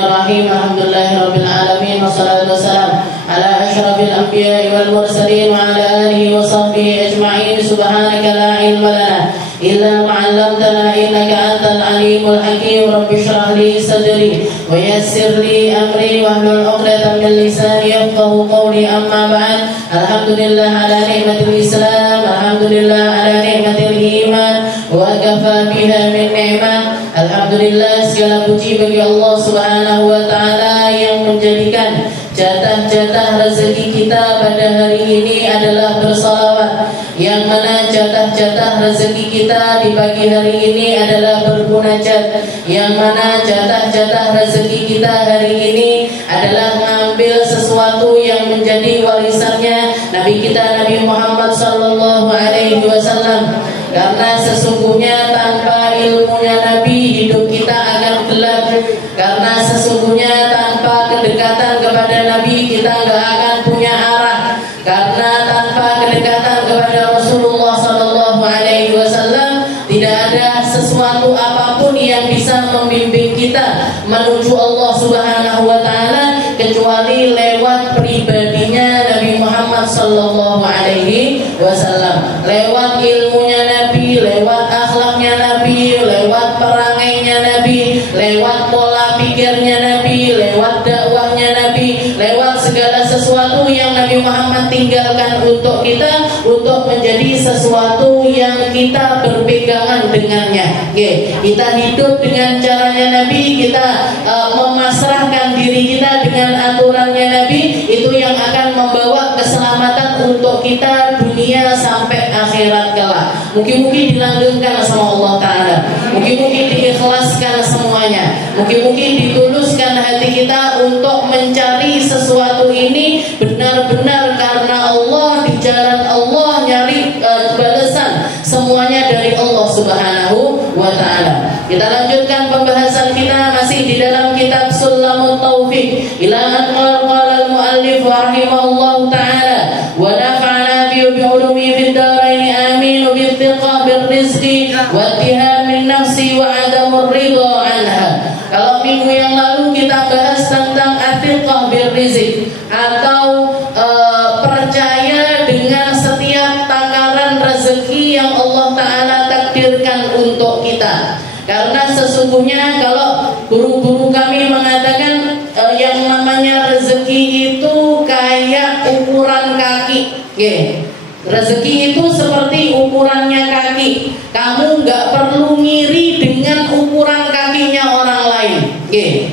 Bismillahirrahmanirrahim. Alhamdulillahirabbil alamin wassalatu wassalamu ala asyrafil anbiya'i wal mursalin wa ala alihi wa sahbihi ajma'in. Subhanaka la ilma lana illa ma 'allamtana innaka antal alimul hakim. Rabbi shrah li sadri wa yassir li amri wahlul 'uqdatam min lisani yafqahu qawli. Amma ba'd. Alhamdulillah ala ni'matil Islam, alhamdulillah ala ni'matil iman, wa kafa biha min ni'mah. Alhamdulillah, segala puji bagi Allah Subhanahu wa taala yang menjadikan jatah-jatah rezeki kita pada hari ini adalah bersalawat, yang mana jatah-jatah rezeki kita di pagi hari ini adalah bermunajat, yang mana jatah-jatah rezeki kita hari ini adalah mengambil sesuatu yang menjadi warisannya Nabi kita Nabi Muhammad sallallahu alaihi wasallam. Karena sesungguhnya tanpa ilmunya Nabi, hidup kita akan gelap. Karena sesungguhnya tanpa kedekatan kepada Nabi, kita nggak akan punya arah. Karena tanpa kedekatan kepada Rasulullah sallallahu alaihi wasallam, tidak ada sesuatu apapun yang bisa membimbing kita menuju Allah Subhanahu wa taala kecuali lewat pribadinya Nabi Muhammad sallallahu alaihi wasallam, lewat ilmunya Nabi, lewat akhlaknya Nabi, lewat perangainya Nabi, lewat pola pikirnya Nabi, lewat dakwahnya Nabi, lewat segala sesuatu yang Nabi Muhammad tinggalkan untuk kita, untuk menjadi sesuatu yang kita berpegangan dengannya. Kita hidup dengan caranya Nabi, kita memasrahkan diri kita dengan aturannya Nabi, itu yang akan membawa keselamatan untuk kita dunia sampai akhirat kelak. Mungkin-mungkin dilanggengkan sama Allah Ta'ala, mungkin-mungkin diikhlaskan semuanya, mungkin-mungkin dituluskan hati kita untuk mencari sesuatu ini benar-benar karena Allah, di jalan Allah, nyari balasan semuanya dari Allah Subhanahu wa Ta'ala. Kita lanjutkan pembahasan kita masih di dalam kitab Sulamut Taufiq ila an qala al-muallif rahimahullahu ta'ala wa nafa'ana bi ulumi fid darain amin bi ittiqa bir rizqi wa ittihamin nafsi wa adamur ridha anha. Kalau minggu yang lalu kita bahas tentang attiqah bir rizq atau percaya dengan setiap takaran rezeki yang Allah Ta'ala takdirkan untuk kita. Karena sesungguhnya kalau guru-guru kami mengatakan yang namanya rezeki itu kayak ukuran kaki. Rezeki itu seperti ukurannya kaki. Kamu nggak perlu ngiri dengan ukuran kakinya orang lain.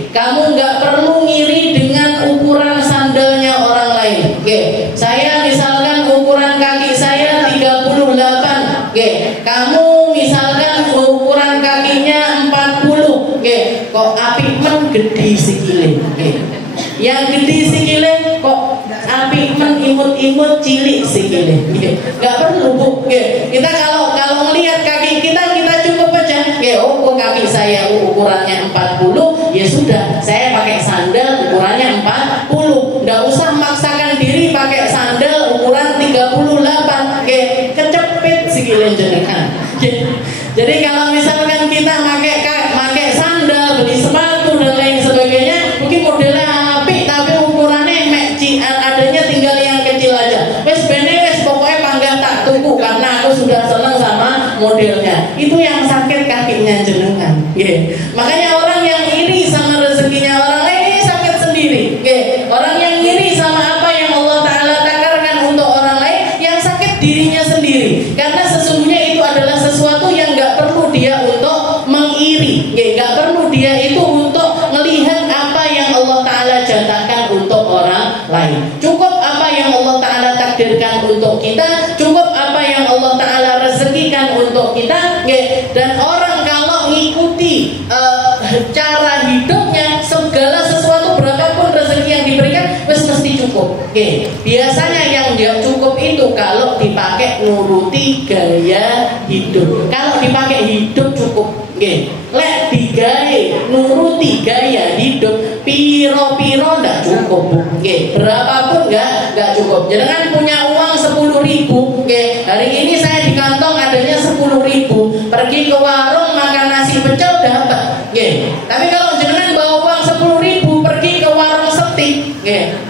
Kamu nggak perlu ngiri dengan ukuran sandalnya orang lain. Saya misalkan ukuran kaki saya 38. Kamu misalkan ukuran kakinya 40. Kok apik men gede sikile. Yang gede sikile kok apik men imut-imut cilik sikile. Gak perlu Bu. Kita kalau melihat kaki kita cukup aja. Oh kaki saya ukurannya 40, ya sudah, saya pakai sandal ukurannya 40. Nggak usah memaksakan diri pakai sandal ukuran 38. Kecepit sikile jenengan. Jadi kalau misalkan kita pakai sandal, beli sepatu dan lain sebagainya, mungkin modelnya apik tapi ukurannya adanya tinggal yang kecil aja. Pokoknya panggah tak tuku karena aku sudah senang sama modelnya. Itu yang sakit kakinya jenengan. Makanya orang yang iri sama rezekinya orang lain ini sakit sendiri. Orang yang iri sama apa yang Allah Ta'ala takarkan untuk orang lain, yang sakit dirinya sendiri. Karena sesungguhnya itu adalah sesuatu yang gak perlu dia untuk mengiri. Gak perlu dia itu untuk melihat apa yang Allah Ta'ala jatahkan untuk orang lain. Cukup apa yang Allah Ta'ala takdirkan untuk kita, cukup apa yang Allah Ta'ala rezekikan untuk kita. Dan orang kalau ngikuti cara hidupnya, segala sesuatu berapapun rezeki yang diberikan mesti cukup. Biasanya yang dia cukup itu kalau dipakai nuruti gaya hidup. Kalau dipakai hidup cukup. Lek digawe nuruti gaya hidup piro-piro ndak cukup. Berapapun nggak cukup. Jangan punya uang 10.000. Hari ini saya di kantong adanya 10.000. Pergi ke warung makan nasi pecel dapat. Tapi kalau jangan bawa uang 10.000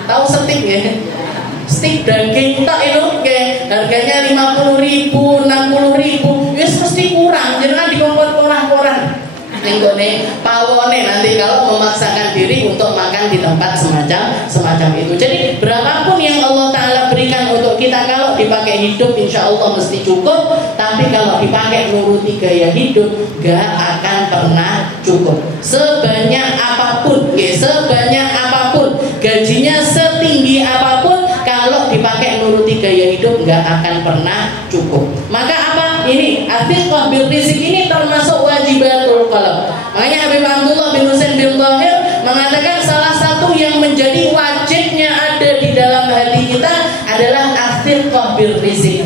tahu stik ya. Stik daging tak itu nggih, harganya 50.000, 60.000, wis mesti kurang, jenengan dikompor koran-koran. Nenggone pawone nanti kalau memaksakan diri untuk makan di tempat semacam itu. Jadi berapapun yang Allah Ta'ala berikan untuk kita, kalau dipakai hidup insya Allah mesti cukup. Tapi kalau dipakai nuruti gaya hidup gak akan pernah cukup. Sebanyak apapun, sebanyak apapun, gajinya setinggi apapun, kalau dipakai nuruti gaya hidup gak akan pernah cukup. Maka apa? Ini athiqah bil rizq ini termasuk wajibatul qalb. Makanya Habib Abdullah bin Husain bin Thahir mengatakan salah satu yang menjadi wajibnya ada di dalam hati kita adalah athiqah bil rizq.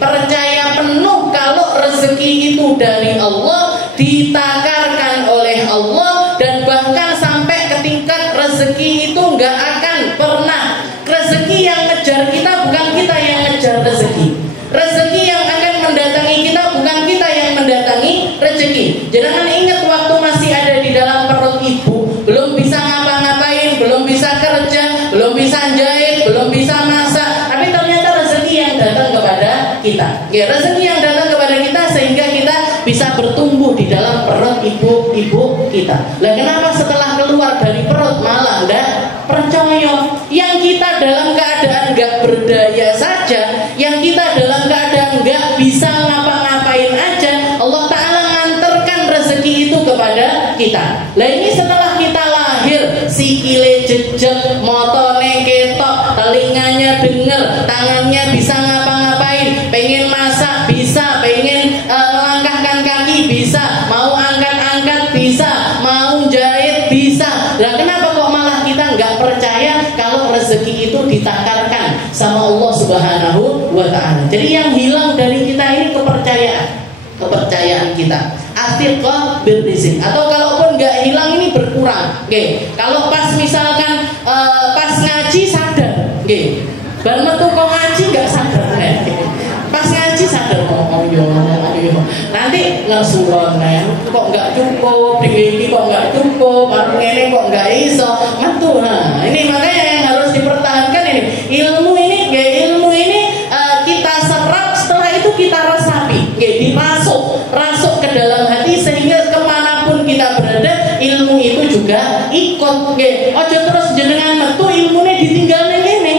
Percaya penuh kalau rezeki itu dari Allah, ditakarkan oleh Allah, dan bahkan sampai ke tingkat rezeki itu nggak akan pernah, rezeki yang ngejar kita bukan kita yang ngejar rezeki. Rezeki yang akan mendatangi kita bukan kita yang mendatangi rezeki. Jangan ingat waktu masih ada di dalam perut ibu, belum bisa ngapa-ngapain, belum bisa kerja, belum bisa jahit, belum bisa masak, tapi ternyata rezeki yang datang kepada kita. Ya, rezeki yang datang kepada kita sehingga kita bisa bertumbuh di dalam perut ibu kita. Lah kenapa setelah keluar dari perut malah enggak percaya? Yang kita dalam keadaan enggak berdaya saja, yang kita dalam keadaan enggak bisa ngapa-ngapain aja, Allah Ta'ala nganterkan rezeki itu kepada kita. Lah ini setelah kita lahir, sikile jejeg, motone ketok, telinganya denger, tangannya bisa ngapa-ngapain, pengen masak bisa, pengen langkahkan kaki bisa, mau angkat-angkat bisa, mau jahit bisa. Lah kenapa kok malah kita nggak percaya kalau rezeki itu ditakarkan sama Allah Subhanahu wa Ta'ala? Jadi yang hilang dari kita ini kepercayaan kita. Athiqah bil rizq. Atau kalaupun nggak hilang ini berkurang. Kalau pas misalkan pas ngaji sadar, bar metu kok ngaji nggak sadar. Pas ngaji sadar nanti ngasuron kok nggak cukup, ini kok nggak cukup, baru ini kok nggak iso metu. Nah ini makanya yang harus dipertahankan ini ilmu ini. Ilmu ini kita serap, setelah itu kita resapi, masuk ke dalam hati sehingga kemanapun kita berada ilmu itu juga ikut. Ojo terus jenengan metu ilmunya ditinggal ini.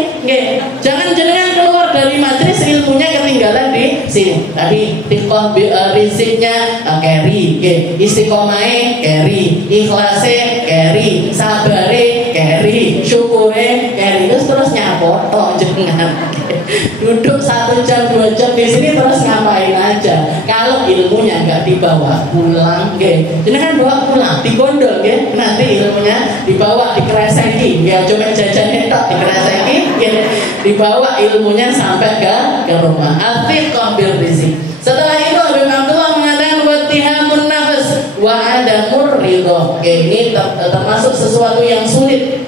Jangan jenengan keluar dari majelis ilmunya ketinggalan di sini. Tadi tiqah riziknya carry, istiqomahe carry, ikhlase carry, sabare carry, syukure carry, terus nyapoto jenengan. Duduk 1 jam 2 jam di sini terus ngapain aja? Kalau ilmunya nggak dibawa pulang, jenengan bawa pulang, digondol, nanti ilmunya dibawa dikreseki, cuma jajan entok dikreseki, dibawa ilmunya sampai ke rumah. Athiqah bil rizq. Setelah itu Habib Abdullah mengatakan wattihamun nafs wa adamur ridho. Ini termasuk sesuatu yang sulit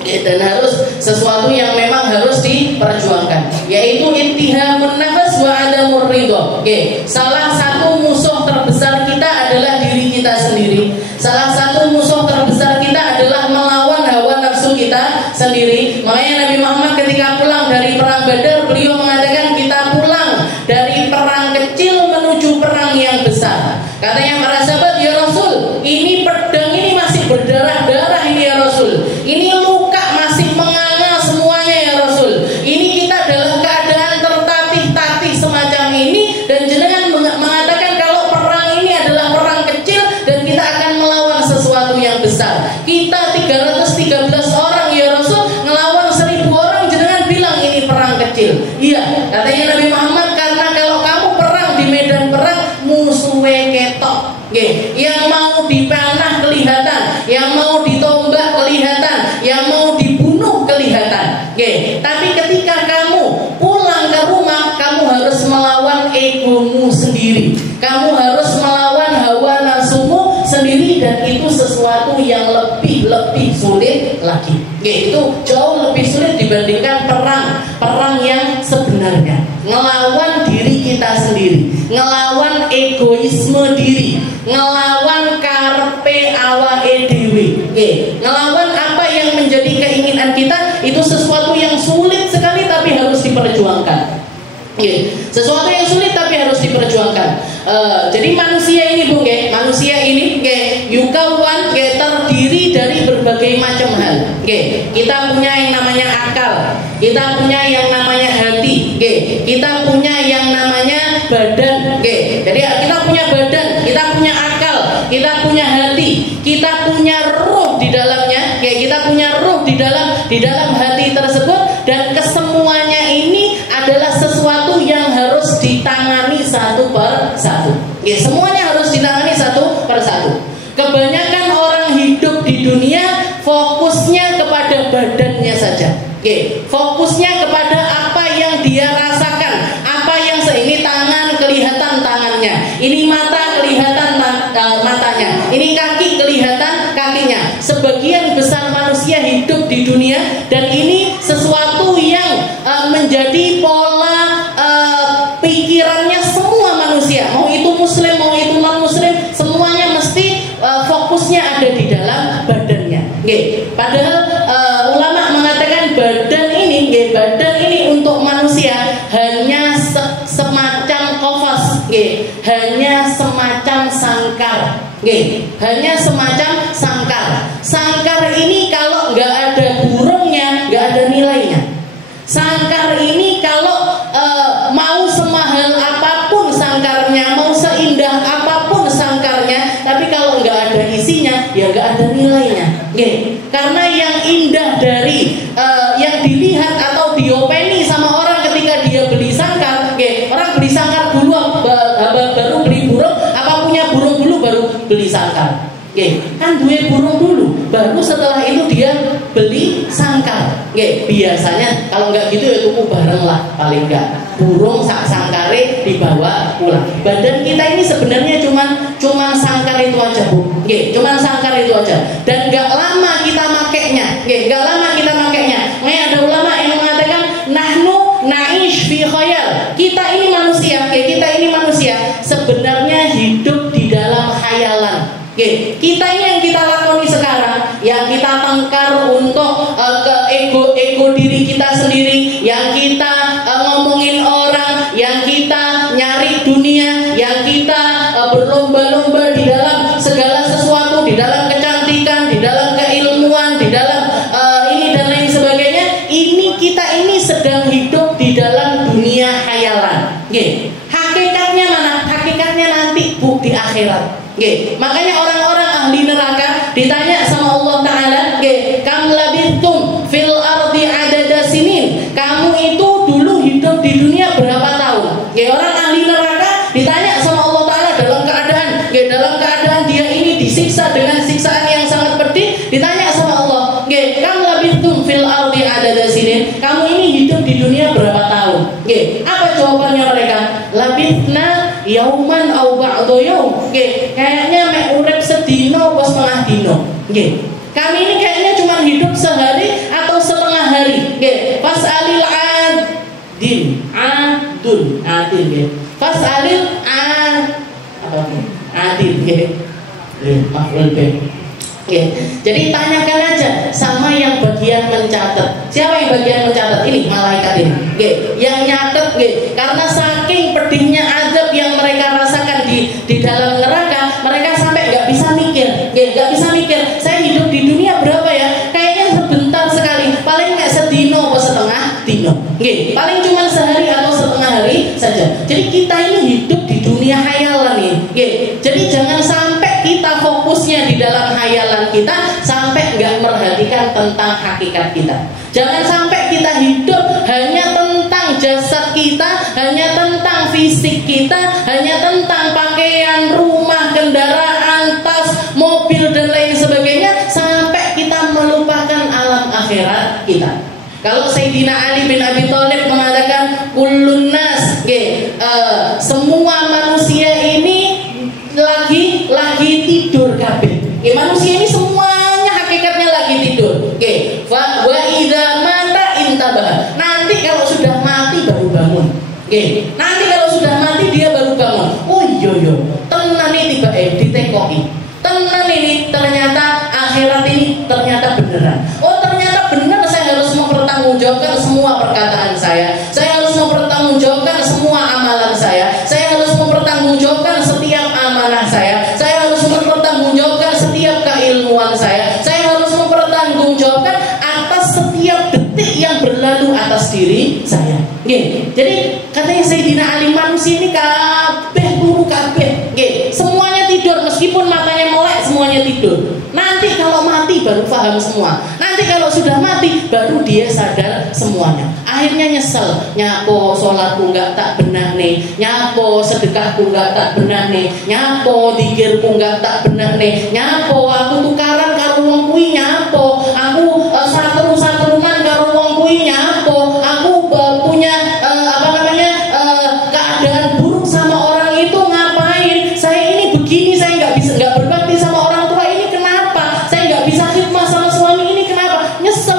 dan harus sesuatu yang memang harus diperjuangkan, yaitu ittihamun nafs wa adamur ridho. Salah satu musuh terbesar kita adalah diri kita sendiri. Salah satu musuh terbesar kita adalah melawan hawa nafsu kita sendiri. Makanya Nabi Muhammad ketika pulang dari perang Badar, beliau mengatakan kita pulang dari perang kecil menuju perang yang besar. Katanya para sahabat, ya Rasul, ini pedang ini masih berdarah-darah ini ya Rasul. Ini luka masih menganga semuanya ya Rasul. Ini kita dalam keadaan tertatih-tatih semacam ini, dan jenengan mengatakan kalau perang ini adalah perang kecil dan kita akan melawan sesuatu yang besar. Kita 313 orang ya Rasul, ngelawan 1000 orang, jenengan bilang ini perang kecil. Iya, katanya Nabi Muhammad, karena kalau kamu perang di medan perang musuhnya ketok, yang mau dipanah kelihatan, yang mau ditombak kelihatan, yang mau dibunuh kelihatan. Tapi ketika kamu pulang ke rumah, kamu harus melawan egomu sendiri, kamu harus melawan hawa nafsumu sendiri, dan itu sesuatu yang lebih sulit lagi. Itu jauh lebih sulit dibandingkan perang yang sebenarnya. Ngelawan diri kita sendiri, ngelawan egoisme diri, ngelawan karepe awake dhewe, ngelawan apa yang menjadi keinginan kita, itu sesuatu yang sulit sekali tapi harus diperjuangkan. Sesuatu yang sulit tapi harus diperjuangkan. Jadi manusia ini Bu, manusia ini yukawan terdiri dari berbagai macam hal. Kita punya yang namanya akal, kita punya yang namanya hati, kita punya yang namanya badan. Jadi kita punya badan, kita punya akal, kita punya hati, kita punya roh di dalamnya. Kita punya roh di dalam hati tersebut, dan kesemuanya ini adalah sesuatu yang harus ditangani satu per satu. Semuanya harus ditangani satu per satu. Kebanyakan orang hidup di dunia fokusnya kepada badannya saja. Fokusnya kepada apa yang dia rasakan, apa yang ini tangan kelihatan tangannya, ini mata kelihatan matanya, ini kaki kelihatan kakinya. Sebagian besar manusia hidup di dunia, dan ini sesuatu yang menjadi pola pikirannya semua manusia, mau itu muslim mau itu non muslim, semuanya mesti fokusnya ada di dalam badannya. Padahal ulama mengatakan badan ini untuk manusia hanya semacam kofas, hanya semacam sangkar, hanya semacam sangkar. Sangkar ini kalau nggak ada burungnya nggak ada nilainya. Sangkar ini kalau mau semahal apapun sangkarnya, mau seindah apapun sangkarnya, tapi kalau nggak ada isinya ya nggak ada nilainya. Karena yang indah dari yang dilihat atau diopeni sama orang ketika dia beli sangkar, orang beli sangkar dulu baru beli burung, apa punya burung dulu baru beli sangkar. Kan duwe burung dulu, baru setelah itu dia beli sangkar. Biasanya kalau nggak gitu ya tuku bareng lah, paling nggak burung sangkare dibawa pulang. Badan kita ini sebenarnya cuman sangkar itu aja Bu, cuman sangkar itu aja, dan nggak lama kita makainya, nggak lama kita makainya. Ada ulama yang mengatakan nahnu naish fi khayal. Kita ini manusia sebenarnya hidup di dalam khayalan. Kita ini yang kita lakoni sekarang, yang kita tengkar untuk ke ego diri kita sendiri, yang kita ngomongin orang, yang kita nyari dunia, yang kita berlomba-lomba di dalam segala sesuatu, di dalam kecantikan, di dalam keilmuan, di dalam ini dan lain sebagainya. Kita ini sedang hidup di dalam dunia khayalan. Hakikatnya mana? Hakikatnya nanti Bu, di akhirat. Makanya orang-orang ahli neraka ditanya sama Allah Ta'ala, kam labithum fil ardi adada sinin. Kamu itu dulu hidup di dunia berapa tahun? Orang ahli neraka ditanya sama Allah Ta'ala dalam keadaan dia ini disiksa dengan siksaan yang sangat pedih. Ditanya sama Allah, kam labithum fil ardi adada sinin. Kamu ini hidup di dunia berapa tahun? Apa jawabannya mereka? Labithna yauman au ba'da yaum. Kayaknya mek urip sedino apa setengah dino. Kami ini kayaknya cuma hidup sehari atau setengah hari. Fasalil adil. Fasalil adil. Maf'ul bih. Jadi tanyakan aja sama yang bagian mencatat. Siapa yang bagian mencatat? Ini malaikat ini. Yang nyatet. Karena saking pedihnya azab yang mereka rasakan di dalam neraka, mereka sampai nggak bisa mikir. Saya hidup di dunia berapa ya? Kayaknya sebentar sekali. Paling nggak sedino atau setengah dino. Paling cuma sehari atau setengah hari saja. Jadi kita ini hidup di dunia khayalan nih. Jadi jangan sampai kita fokusnya di dalam khayalan kita sampai nggak perhatikan tentang hakikat kita. Jangan sampai kita hidup hanya tentang jasad kita, hanya tentang fisik kita, hanya tentang pakaian, rumah, kendaraan, tas, mobil dan lain sebagainya, sampai kita melupakan alam akhirat kita. Kalau Sayyidina Ali bin Abi Thalib mengatakan kullun nas, semua manusia ini lagi tidur kabeh. Manusia ini semuanya hakikatnya lagi tidur. Wa idza mata intabah. Nanti kalau sudah mati baru bangun. Nanti kalau sudah mati dia baru bangun. Oh iya. Tenan ini tiba ditekoki. Tenan ini ternyata akhirat ini ternyata beneran. Oh ternyata benar, saya harus memperhatikan pertanggungjawabkan atas setiap detik yang berlalu atas diri saya. Nggih. Jadi katanya Sayyidina Ali, manusia ini kabeh turu kabeh. Nggih. Semuanya tidur meskipun matanya melek, semuanya tidur. Nanti kalau mati baru paham semua. Nanti kalau sudah mati baru dia sadar semuanya. Akhirnya nyesel, nyapo sholatku nggak tak benar nih, nyapo sedekahku nggak tak benar nih, nyapo dikirku nggak tak benar nih, nyapo aku tukaran karo wong kuwi, nyapo aku satru-satrunan karo wong kuwi, nyapo aku punya keadaan buruk sama orang itu, ngapain saya ini begini, saya nggak berbakti sama orang tua ini, kenapa saya nggak bisa khidmah sama suami ini, kenapa nyesel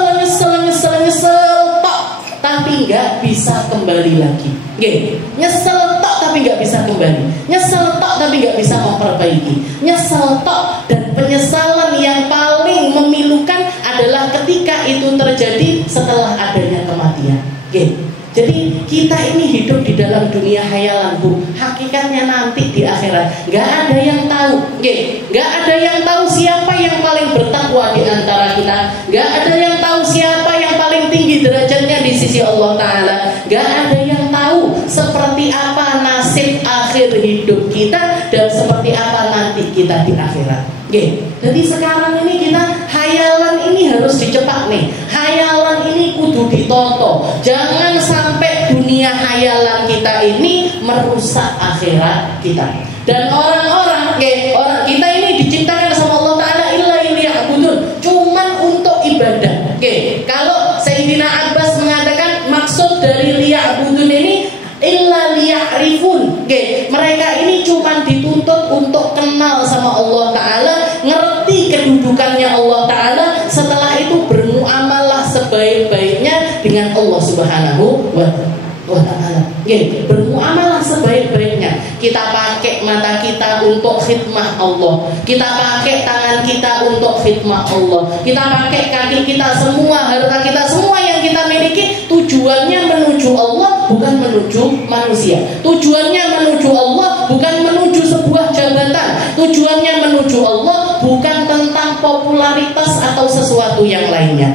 tok tapi nggak bisa kembali lagi. Nyesel tok tapi nggak bisa kembali, nyesel tok tapi nggak bisa memperbaiki, nyesel tok. Dan penyesalan yang paling memilukan adalah ketika itu terjadi setelah adanya kematian. Jadi kita ini hidup di dalam dunia hayalan, Bu. Hakikatnya nanti di akhirat nggak ada yang tahu. Nggak ada yang tahu siapa yang paling bertakwa di antara kita. Nggak ada yang tahu siapa yang paling tinggi derajatnya di sisi Allah Ta'ala. Nggak ada yang tahu seperti apa nasib akhir hidup kita dan seperti apa nanti kita di akhirat. Jadi sekarang ini kita hayalan ini harus dicepak nih. Hayalan ini kudu ditoto. Jangan sampai dunia hayalan kita ini merusak akhirat kita. Dan orang kita ini diciptakan sama Allah Ta'ala illa liya'budun, cuman untuk ibadah. Kalau Sayyidina Abbas mengatakan maksud dari liya'budun ini illa liya'rifun. Mereka ini cuma dituntut untuk kenal sama Allah Ta'ala, ngerti kedudukannya Allah Ta'ala, setelah itu bermuamalah sebaik-baiknya dengan Allah Subhanahu wa Ta'ala. Bermuamalah sebaik-baiknya. Kita pakai mata kita untuk khidmah Allah, kita pakai tangan kita untuk khidmah Allah, kita pakai kaki kita semua, harta kita semua yang kita miliki, tujuannya menuju Allah, bukan menuju manusia. Tujuannya menuju Allah, bukan menuju sebuah jabatan. Tujuannya menuju Allah, bukan tentang popularitas atau sesuatu yang lainnya.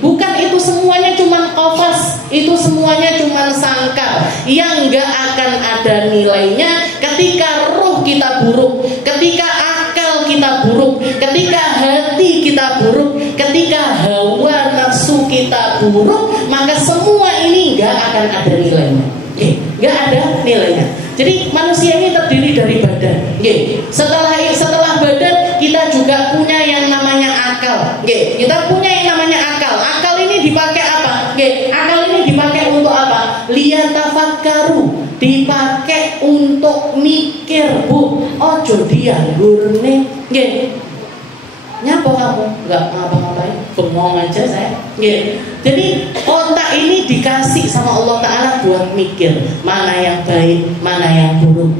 Bukan, itu semuanya cuma qafas, itu semuanya cuma sangkar yang gak akan ada nilainya ketika ruh kita buruk, ketika akal kita buruk, ketika hati kita buruk, ketika hawa nafsu kita buruk, maka semua ini gak akan ada nilainya. Gak ada nilainya. Jadi manusia ini terdiri dari badan. Setelah badan kita juga punya yang namanya akal. Kita punya yang namanya akal. Akal ini dipakai apa? Akal ini dipakai untuk apa? Liyatafakkaru, dipakai untuk mikir, Bu. Ojo dianggur nih. Nyapa kamu? Enggak ngapa-ngapain, bengong aja saya. Jadi otak ini dikasih sama Allah Ta'ala buat mikir mana yang baik, mana yang buruk,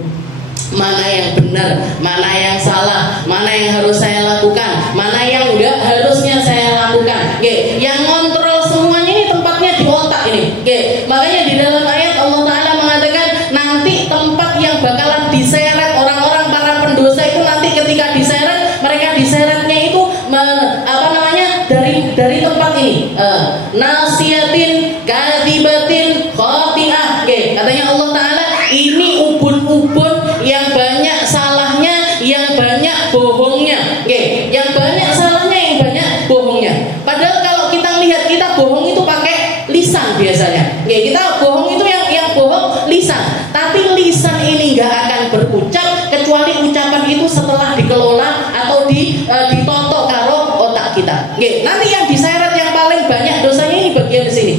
mana yang benar, mana yang salah, mana yang harus saya lakukan, mana yang enggak harusnya saya lakukan. Yang ngontrol semuanya ini tempatnya di otak ini. Makanya di dalam ayat Allah Ta'ala mengatakan nanti tempat yang bakalan diseret orang-orang para pendosa itu, nanti ketika diseret, mereka diseretnya itu dari tempat ini, nasiyatin kadibatin khati'ah. Katanya Allah Ta'ala, ini ubun-ubun yang banyak salahnya, yang banyak bohongnya. Yang banyak salahnya, yang banyak bohongnya. Padahal kalau kita lihat, kita bohong itu pakai lisan biasanya. Kita bohong itu yang bohong lisan. Tapi lisan ini nggak akan berucap kecuali ucapan itu setelah dikelola atau ditoto karo otak kita. Nanti yang diseret yang paling banyak dosanya ini bagian di sini.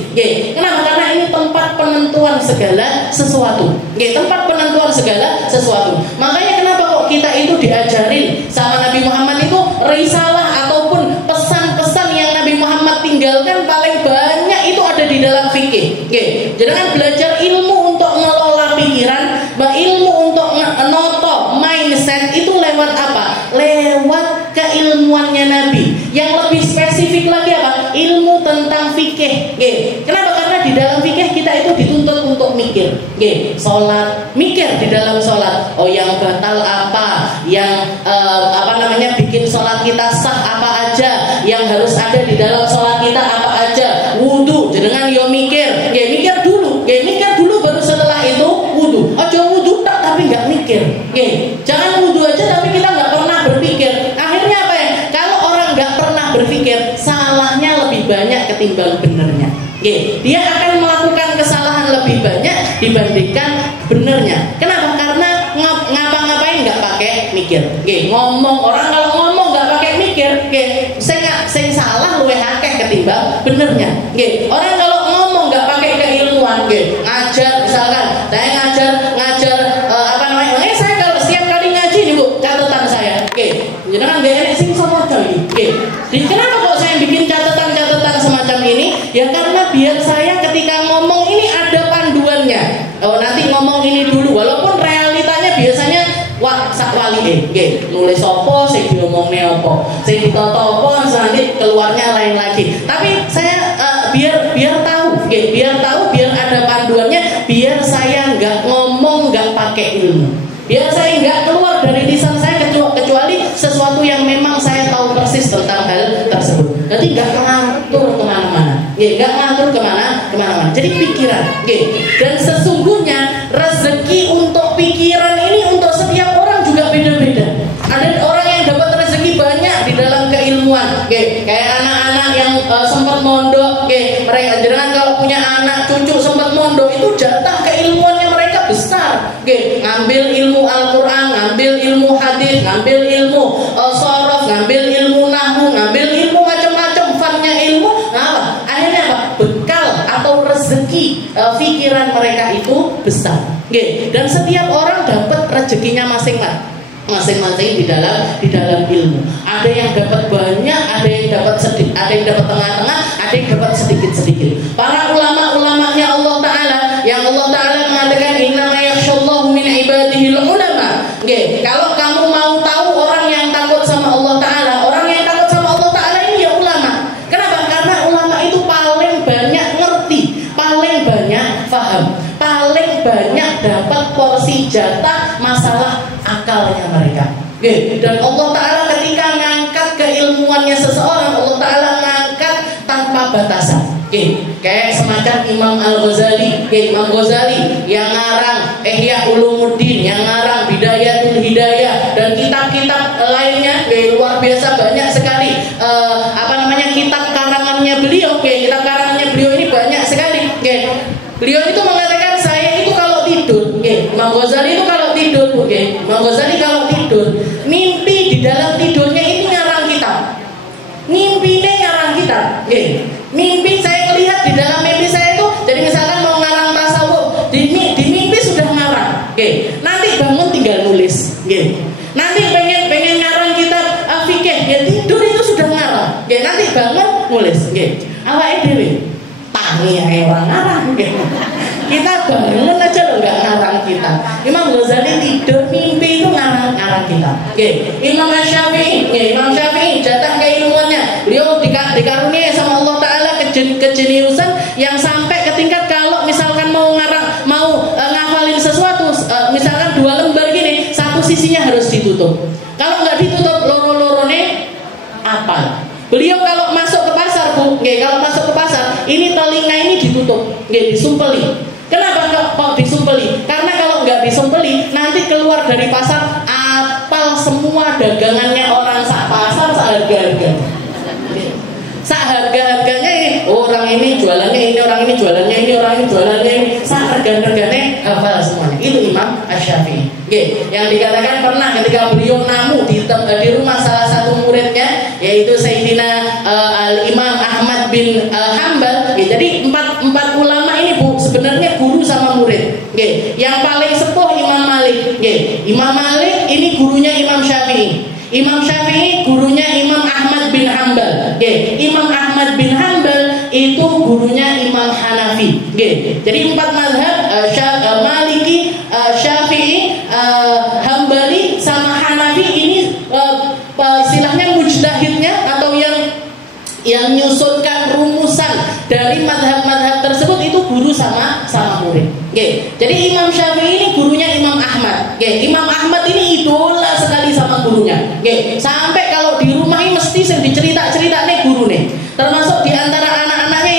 Kenapa? Karena ini tempat penentuan segala sesuatu. Tempat penentuan segala sesuatu. Makanya kenapa kok kita itu diajarin sama Nabi Muhammad itu risalah ataupun pesan-pesan yang Nabi Muhammad tinggalkan paling banyak itu ada di dalam fikih. Jangan belajar ilmu untuk mengelola pikiran, ilmu untuk noto mindset itu lewat apa? Lewat keilmuannya Nabi. Yang lebih spesifik lagi apa? Ilmu tentang fikih. Kenapa? Karena di dalam fikih kita itu dituntut untuk mikir. Sholat, mikir di dalam sholat. Oh, yang batal apa? Yang bikin sholat kita sah apa aja? yang harus ada di dalam sholat kita apa aja. Wudu, jenengan yo mikir, mikir dulu baru setelah itu wudu. Ojo wudu tak tapi nggak mikir. Jangan wudu aja tapi kita nggak pernah berpikir. Akhirnya apa ya? Kalau orang nggak pernah berpikir, salahnya lebih banyak ketimbang benernya. Dia akan melakukan kesalahan lebih banyak dibandingkan benernya. Kenapa? Karena ngapa-ngapain nggak pakai mikir. Ngomong, orang kalau ngomong nggak pakai mikir, sing salah luwih akeh ketimbang benernya. Orang kalau ngomong nggak pakai keilmuan, ngajar misalkan, saya ngajar apa namanya? Saya kalau setiap kali ngaji nih Bu, catatan saya. Jangan nggak enak sing sama coy. Kenapa kok saya bikin catatan semacam ini? Ya karena biar saya ketika ngomong ini ada panduannya. Nanti ngomong ini dulu, walaupun realitanya biasanya sak wali nulis apa, sing diomongne apa, sing ditata apa, nanti keluarnya lain lagi. Tapi saya biar tahu, biar ada panduannya, biar saya nggak ngomong nggak pakai ilmu, biar saya nggak keluar dari lisan saya kecuali sesuatu yang memang saya tahu persis tentang hal tersebut. Jadi nggak ngatur kemana-mana, nggak ngatur kemana-mana. Jadi pikiran, dan sesungguhnya rezeki untuk pikiran ini untuk setiap orang juga beda-beda. Ada orang yang dapat rezeki banyak di dalam keilmuan, kayak anak-anak yang sempat mondok, mereka jangan kalau punya anak cucu sempat mondok itu jatah keilmuannya mereka besar, ngambil ilmu Al-Quran, ngambil ilmu hadis, ngambil ilmu sorof, ngambil ilmu nahwu, ngambil ilmu macam-macam, fannya ilmu. Nah, akhirnya apa? Bekal atau rezeki pikiran mereka itu besar. Dan setiap orang dapat rezekinya masing-masing di dalam ilmu. Ada yang dapat banyak, ada yang dapat sedikit, ada yang dapat tengah-tengah, ada yang dapat sedikit-sedikit. Para ulama-ulamanya Allah Ta'ala, yang Allah Ta'ala mengatakan innama yakhshallahu min ibadihil ulama. Kalau kamu mau tahu orang yang takut sama Allah Ta'ala, orang yang takut sama Allah Ta'ala ini ya ulama. Kenapa? Karena ulama itu paling banyak ngerti, paling banyak paham, paling banyak dapat porsi jatah masalah akalnya mereka. Dan Allah Ta'ala ketika ngangkat keilmuannya seseorang, Allah Ta'ala ngangkat tanpa batasan. Kayak semacam Imam Al-Ghazali, Imam Ghazali yang ngarang Ihya Ulumuddin, yang ngarang Bidayatul Hidayah, dan kitab-kitab lainnya luar biasa banyak sekali. Kitab karangannya beliau, kitab karangannya beliau ini banyak sekali. Beliau itu mengatakan saya itu kalau tidur, Imam Ghazali itu kalau tidur, Imam Ghazali kalau tidur, mimpi di dalam tidurnya ini ngarang kitab. Mimpinya ngarang kitab. Mimpi saya lihat di dalam mimpi saya itu, jadi misalkan mau ngarang tasawuf, di mimpi sudah ngarang. Nanti bangun tinggal nulis. Nanti pengen ngarang kitab fikih, tidur itu sudah ngarang. Nanti bangun nulis. Awake dhewe tangi ae orang ngarang. Kita bangun aja loh nggak ngarang kita. Imam Ghazali tidur mimpi itu ngarang kita. Imam Syafi'i jatah keilmuannya, beliau dikaruniai sama Allah Ta'ala kejeniusan yang sampai ke tingkat kalau misalkan mau ngafalin sesuatu, misalkan 2 lembar gini, satu sisinya harus ditutup. Kalau nggak ditutup loro-lorone apa? Beliau kalau masuk ke pasar, Bu, kalau masuk ke pasar, ini telinga ini ditutup, disumpeli. Kenapa kok disumpeli? Karena kalau nggak disumpeli, nanti keluar dari pasar apal semua dagangannya orang sak pasar seharga-harga. Seharga-harganya ini, orang ini jualannya ini, orang ini jualannya ini, orang ini jualannya ini, seharga-harganya hafal semuanya. Itu Imam Asy-Syafi'i. Yang dikatakan pernah ketika beliau namu di rumah salah satu muridnya, yaitu Sayyidina Al-Imam Ahmad bin Hanbal. Jadi empat ulama ini Bu sebenarnya guru sama murid. Yang paling sepuh Imam Malik. Imam Malik ini gurunya Imam Syafi'i. Imam Syafi'i gurunya Imam Ahmad bin Hanbal. Imam Ahmad bin Hanbal itu gurunya Imam Hanafi. Jadi 4 mazhab, Maliki, Syafi'i, Hambali sama Hanafi ini istilahnya mujtahidnya atau yang nyusunkan rumusan dari madhab-madhab tersebut itu guru sama murid. Jadi Imam Syafi'i ini gurunya Imam Ahmad. Imam Ahmad ini idola sekali sama gurunya. Sampai kalau di rumah ini mesti sing dicerita-ceritane gurune. Termasuk di antara anak-anaknya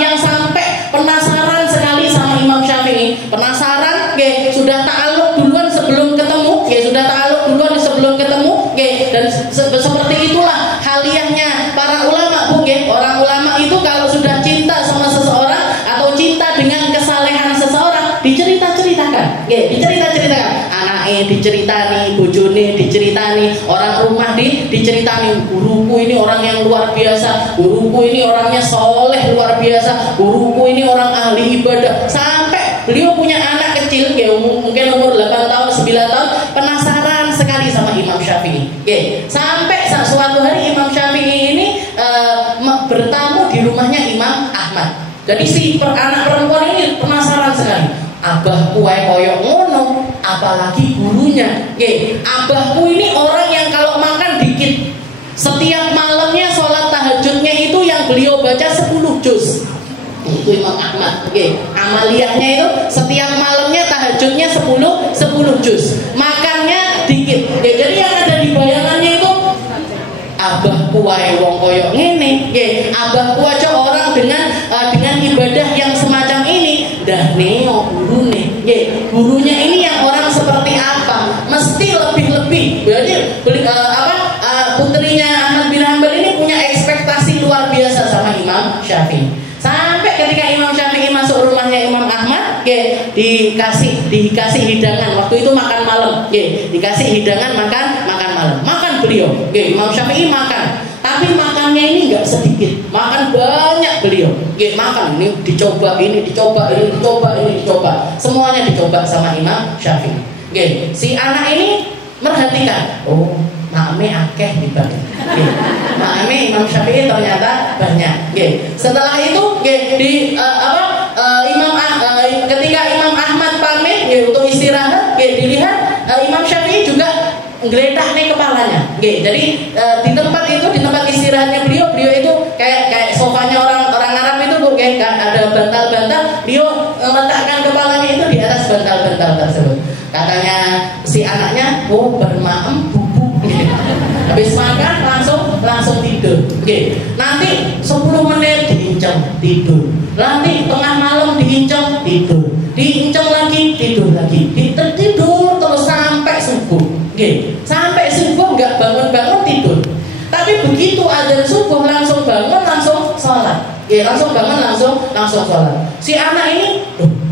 yang sampai penasaran sekali sama Imam Syafi'i. Penasaran, nggih, sudah ta'alluq duluan sebelum ketemu, nggih, sudah ta'alluq duluan sebelum ketemu, nggih. Dan seperti itulah haliahnya para ulama, Bu, nggih. Orang ulama itu kalau sudah cinta sama seseorang atau cinta dengan kesalehan seseorang, dicerita-ceritakan, nggih, dicerita-ceritakan. Anaknya diceritani, bojone diceritani, orang rumah diceritani, guruku ini orang yang luar biasa, guruku ini orangnya soleh luar biasa, guruku ini orang ahli ibadah. Sampai beliau punya anak kecil, ya, mungkin umur 8 tahun, 9 tahun, penasaran sekali sama Imam Syafi'i. Ya, sampai suatu hari Imam Syafi'i ini bertamu di rumahnya Imam Ahmad. Jadi si anak perempuan ini penasaran sekali. Abahku wae koyo ngono, apalagi gurunya. Nggih, abahku ini orang yang kalau makan dikit. Setiap malamnya sholat tahajudnya itu yang beliau baca 10 juz. Itu Imam Ahmad. Nggih, amaliyahnya itu setiap malamnya tahajudnya 10 juz. Makannya dikit. Nggih, jadi yang ada di bayangannya itu abahku wae wong koyo ngene. Nggih, abahku aja orang dengan ibadah yang semacam ini. Dah neo gurune, nggih. Gurunya ini yang orang seperti apa? Mesti lebih-lebih. Berarti putrinya Ahmad bin Hanbal ini punya ekspektasi luar biasa sama Imam Syafi'i. Sampai ketika Imam Syafi'i masuk rumahnya Imam Ahmad, nggih, dikasih hidangan. Waktu itu makan malam, nggih. Dikasih hidangan makan malam. Makan beliau, nggih. Imam Syafi'i makan. Tapi makannya ini enggak sedikit, makan banyak beliau. Nggih, makan ini dicoba, semuanya dicoba sama Imam Syafi'i. Nggih, si anak ini merhatikan, oh, makme akeh dibagi. Nggih, makme Imam Syafi'i ternyata banyak. Nggih, setelah itu nggih ketika Imam Ahmad pamit nggih untuk istirahat, nggih, dilihat Imam Syafi'i juga ngeledah nih kepalanya. Oke, jadi di tempat istirahatnya beliau itu kayak sofanya orang Arab itu, Bu, kayak ada bantal-bantal, beliau meletakkan kepalanya itu di atas bantal-bantal tersebut. Katanya si anaknya, oh, bermaem bubuk. Habis makan langsung tidur. Oke, nanti 10 menit diincang tidur. Nanti tengah malam diincang tidur. Diincang lagi tidur lagi. Tidur terus sampai subuh. Oke, sampai subuh nggak bangun tidur. Tapi begitu azan subuh langsung bangun langsung sholat. Oke, langsung bangun langsung sholat. Si anak ini,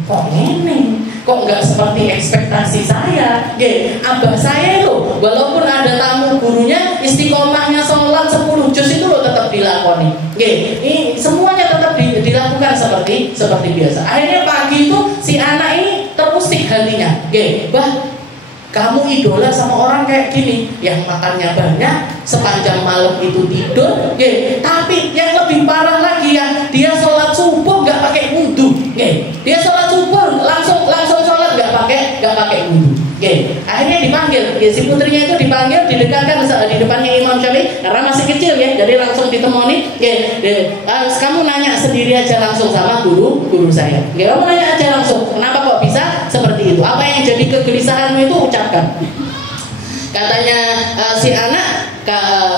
kok ini? Kok nggak seperti ekspektasi saya? Oke, abah saya itu walaupun ada tamu gurunya, istiqomahnya sholat 10 juz itu loh tetap dilakoni. Oke, ini semuanya tetap dilakukan seperti biasa. Akhirnya pagi itu si anak ini terusik hatinya. Oke, bah, kamu idola sama orang kayak gini, yang makannya banyak, sepanjang malam itu tidur, tapi yang lebih parah lagi ya, dia sholat subuh nggak pakai wudhu, dia sholat subuh langsung sholat nggak pakai wudhu. Akhirnya dipanggil, si putrinya itu dipanggil, didekatkan di depannya Imam Syafi'i karena masih kecil ya, jadi langsung ditemoni. Kamu nanya sendiri aja langsung sama guru saya. Kamu nanya aja langsung, kenapa kok bisa seperti itu? Apa yang jadi kegelisahanmu itu ucapkan. Katanya si anak,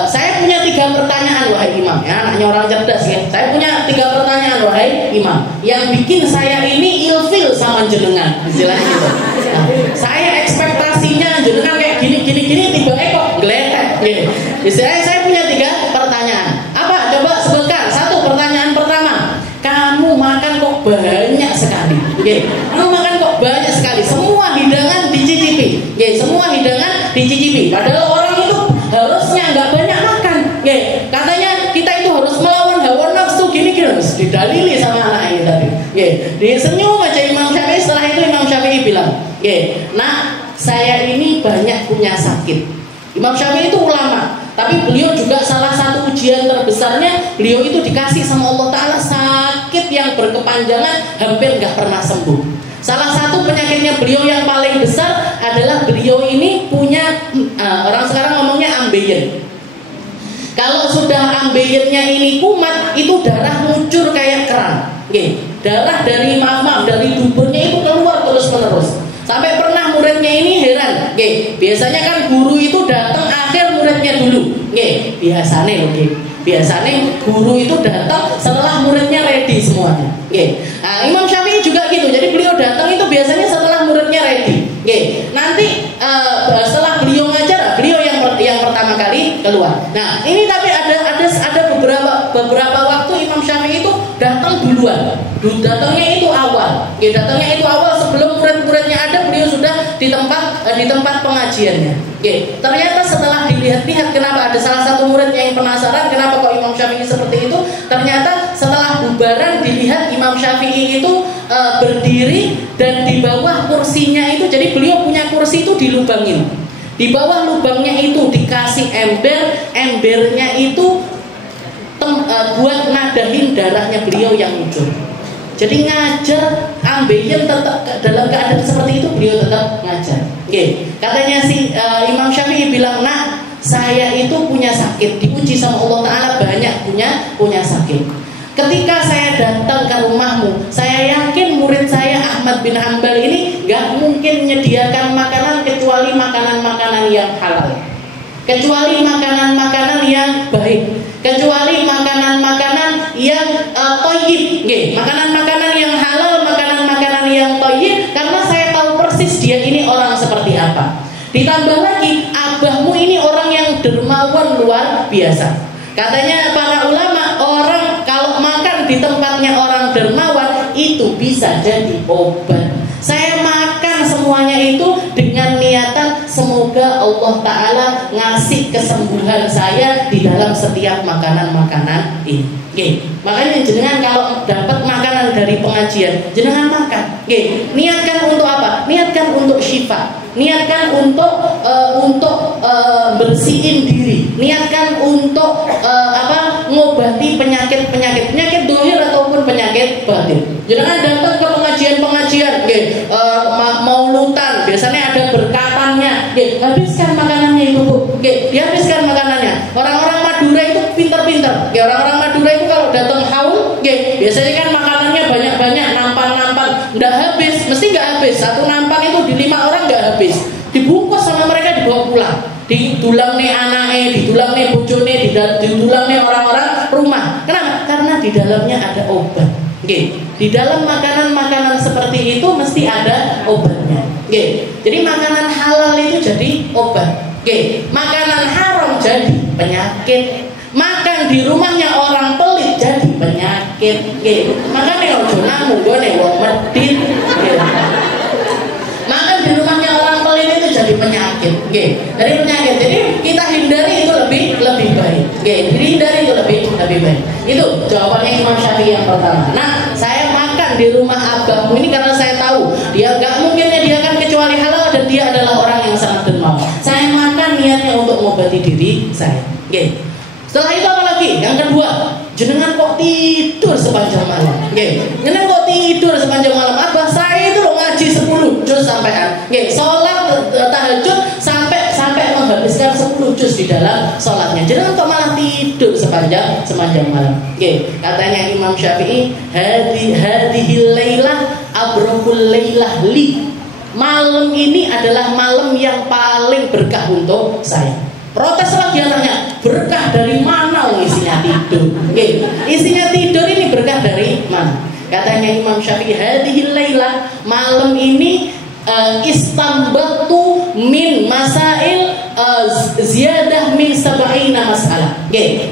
saya punya 3 pertanyaan wahai Imam. Ya, anaknya orang cerdas ya. Saya punya 3 pertanyaan wahai Imam, yang bikin saya ini ilfil sama jenengan, istilahnya gitu. Nah, saya ekspektasinya jenengan kayak gini, tiba-tiba kok geletek. Istilahnya saya punya 3 pertanyaan. Apa? Coba sebutkan. 1, pertanyaan pertama. Kamu makan kok banyak sekali. Kamu makan kok banyak sekali. Semua hidangan dicicipi. Semua hidangan dicicipi. Padahal orang itu harusnya nggak banyak makan. Katanya kita itu harus melawan hawa nafsu gini harus didalili sama anak ini tadi. Dia senyum aja Imam Syafi'i. Setelah itu Imam Syafi'i bilang, nah, saya ini banyak punya sakit. Imam Syafi'i itu ulama, tapi beliau juga salah satu ujian terbesarnya, beliau itu dikasih sama Allah Ta'ala sakit yang berkepanjangan, hampir nggak pernah sembuh. Salah satu penyakitnya beliau yang paling besar adalah beliau ini punya orang sekarang ngomongnya ambeien. Kalau sudah ambeiennya ini kumat, itu darah ngucur kayak keran. Darah dari dari duburnya itu keluar terus-menerus. Sampai pernah murid muridnya ini heran, nggih. Biasanya kan guru itu datang akhir muridnya dulu, nggih. Biasane lho, nggih. Biasanya guru itu datang setelah muridnya ready semuanya, nggih. Nah, Imam Syafi'i juga gitu. Jadi beliau datang itu biasanya setelah muridnya ready, nggih. Nanti setelah beliau ngajar, beliau yang pertama kali keluar. Nah, ini tapi ada beberapa waktu Imam Syafi'i itu datang duluan. Datangnya itu awal. Nggih, datangnya itu awal sebelum murid-muridnya ada, beliau sudah di tempat pengajiannya. Nggih. Ternyata setelah dilihat-lihat kenapa ada salah satu muridnya yang penasaran kenapa kok Imam Syafi'i seperti itu. Ternyata setelah bubaran dilihat Imam Syafi'i itu berdiri dan di bawah kursinya itu, jadi beliau punya kursi itu dilubangin. Di bawah lubangnya itu dikasih ember, embernya itu buat ngadahin darahnya beliau yang muncul. Jadi ngajar ambeien tetap dalam keadaan seperti itu, beliau tetap ngajar. Oke. Katanya Imam Syafi'i bilang, "Nah, saya itu punya sakit, diuji sama Allah Ta'ala banyak punya sakit. Ketika saya datang ke rumahmu, saya yakin murid saya Ahmad bin Hanbal ini gak mungkin menyediakan makanan kecuali makanan-makanan yang halal, kecuali makanan-makanan yang baik, kecuali makanan-makanan yang thayyib, makanan-makanan yang halal, makanan-makanan yang thayyib, karena saya tahu persis dia ini orang seperti apa. Ditambah lagi, abahmu ini orang yang dermawan luar biasa." Katanya para ulama, orang kalau makan di tempatnya orang dermawan itu bisa jadi obat. Saya makan semuanya itu dengan niatan semoga Allah Ta'ala ngasih kesembuhan saya di dalam setiap makanan-makanan ini. Makanya jenengan kalau dapat makanan dari pengajian, jenengan makan. Niatkan untuk apa? Niatkan untuk syifa. Niatkan untuk bersihin diri. Niatkan untuk ngobati penyakit dohir ataupun penyakit batin. Jangan datang ke pengajian maulutan, biasanya ada berkatannya. Habiskan makanannya itu, Bu. Dihabiskan makanannya. Orang-orang Madura itu pintar-pintar. Orang-orang Madura itu kalau datang haul, biasanya kan makanannya banyak-banyak, nampan-nampan, nggak habis, mesti nggak habis. Satu nampan itu di 5 orang nggak habis. Dibungkus sama mereka, dibawa pulang. Ditulang nih anaknya, ditulang nih bojone, ditulang nih orang-orang rumah. Kenapa? Karena di dalamnya ada obat. Di dalam makanan-makanan seperti itu mesti ada obatnya. Jadi makanan halal itu jadi obat. Makanan haram jadi penyakit. Makan di rumahnya orang pelit jadi penyakit. Makanya ojo namu gone wong medit. Makan di rumahnya orang pelit itu jadi penyakit. Dari penyakit. Jadi kita hindari itu lebih baik. Hindari itu lebih baik. Itu jawabannya Imam Syafi'i yang pertama. Nah, saya makan di rumah abahmu ini karena saya tahu dia gak mungkin menyediakan kecuali halal dan dia adalah orang yang sangat dermawan. Saya makan niatnya untuk mengobati diri saya. Setelah itu apa lagi? Yang kedua, jenengan kok tidur sepanjang malam? Jenengan kok tidur sepanjang malam? Abah saya itu loh ngaji 10 juz sampean. Sholat tahajud sampai menghabiskan 10 juz di dalam sholatnya. Jenengan kok malah tidur sepanjang malam? Katanya Imam Syafi'i, hadhil lailah abrahul lailah li. Malam ini adalah malam yang paling berkah untuk saya. Protes lagi anaknya, berkah dari mana isinya tidur? Isinya tidur ini berkah dari mana? Katanya Imam Syafi'i, hadhil lailah, malam ini istambatu min masail ziyadah min sab'ina masalah.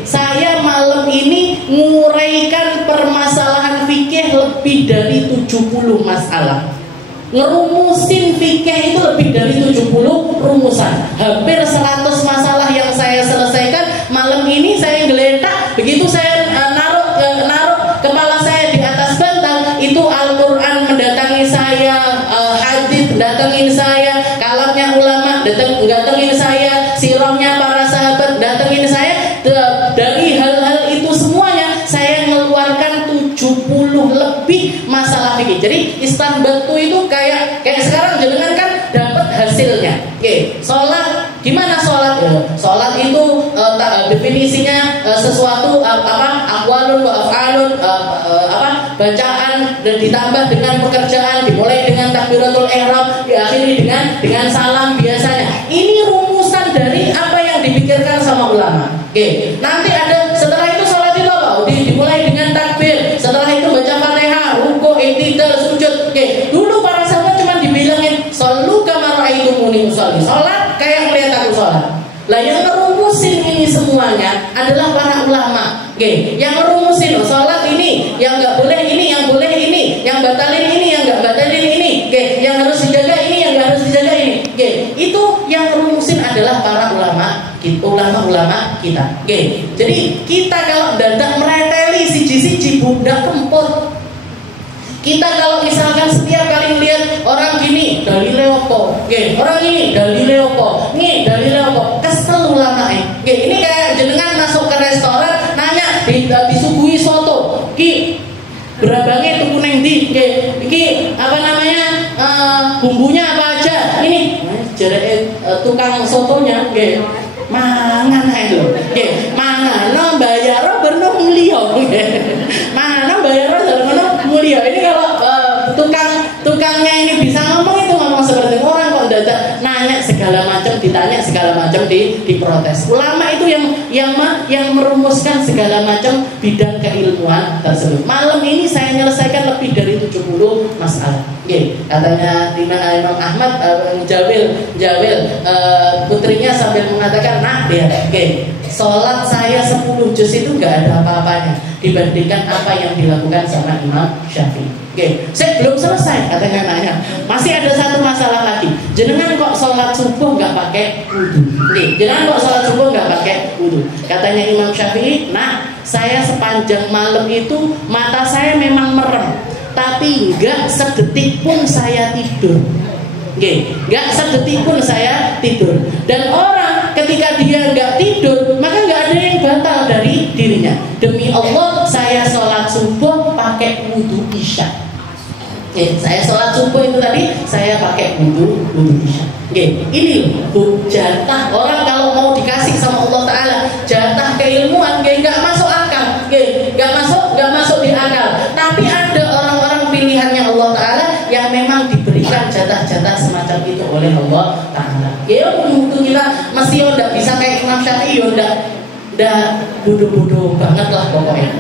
Saya malam ini nguraikan permasalahan fikih lebih dari 70 masalah. Ngerumusin fikih itu lebih dari 70 rumusan. Hampir 100 masalah yang saya selesaikan malam ini. Saya geletak, begitu saya naruh kepala saya di atas bantal, itu Al-Quran mendatangi saya, hadits datangin saya, kalamnya ulama datangin saya, sirahnya para sahabat datangin saya. Dari hal-hal itu semuanya saya mengeluarkan 70 lebih masalah fikih. Jadi istanbatu itu kayak sekarang jenengan kan dapat hasilnya. Sholat, gimana sholat? Ya Sholat itu definisinya sesuatu aqwalun wa af'alun, bacaan dan ditambah dengan pekerjaan, dimulai dengan takbiratul ihram, diakhiri dengan salam biasanya. Ini rumusan dari apa yang dipikirkan sama ulama. Oke, nanti ada setelah itu sholat itu apa? Dimulai dengan takbir, setelah itu baca Fatihah, rukuk, i'tidal, sujud. Oke, dulu para sahabat cuma dibilangin shollu kama ra'aitumuni usolli. Sholat kayak melihat aku sholat. Lah yang ngerumusin ini semuanya adalah para ulama. Oke, yang ngerumusin sholat ini, yang nggak boleh ini, yang boleh ini, yang batalin ini, yang nggak batalin ini. Oke, yang harus dijaga ini, yang nggak harus dijaga ini. Oke, itu yang ngerumusin adalah para ulama kita. Oke, jadi kita kalau dadak mereteli siji-siji budak kempur. Kita kalau misalkan setiap kali melihat orang gini dalile opo, orang ini dalile opo, dalile opo, kesel ulama. Ini kayak jenengan masuk ke restoran nanya disuguhi soto, berabangnya tuku neng di, iki apa namanya bumbunya apa aja, ini jare tukang sotonya, mangan ae lho, mangan no bayar berno mulya, mangan no bayar berno mulya. Ini kalau tukangnya ini bisa ngomong itu ngomong seperti orang kok dadak nanya segala macam, ditanya segala macam, diprotes. Ulama itu yang merumuskan segala macam bidang keilmuan tersebut. Malam ini saya menyelesaikan lebih dari 70 masalah. Katanya Imam Ahmad Jawil putrinya sambil mengatakan, nah dia, sholat saya 10 juz itu nggak ada apa-apanya dibandingkan apa yang dilakukan sama Imam Syafi'i. Saya belum selesai, katanya nanya, masih ada satu masalah lagi. Jenengan kok sholat subuh nggak pakai wudu? Jenengan kok sholat subuh nggak pakai wudu? Katanya Imam Syafi'i, nah saya sepanjang malam itu mata saya memang merem, tapi nggak sedetik pun saya tidur. Nggak sedetik pun saya tidur. Dan orang ketika dia nggak tidur, maka nggak ada yang batal dari dirinya. Demi Allah, saya sholat subuh pakai wudu isya. Saya sholat subuh itu tadi saya pakai wudu isya. Ini loh jatah orang kalau mau dikasih sama Allah Taala, jatah keilmuan nggak masuk akal, nggak masuk di akal. Tapi ada orang-orang pilihannya Allah Taala yang memang diberikan jatah-jatah semacam itu oleh Allah Taala. Untuk kita mesti udah bisa kayak Imam Syafi'i, udah bodoh-bodoh banget lah pokoknya.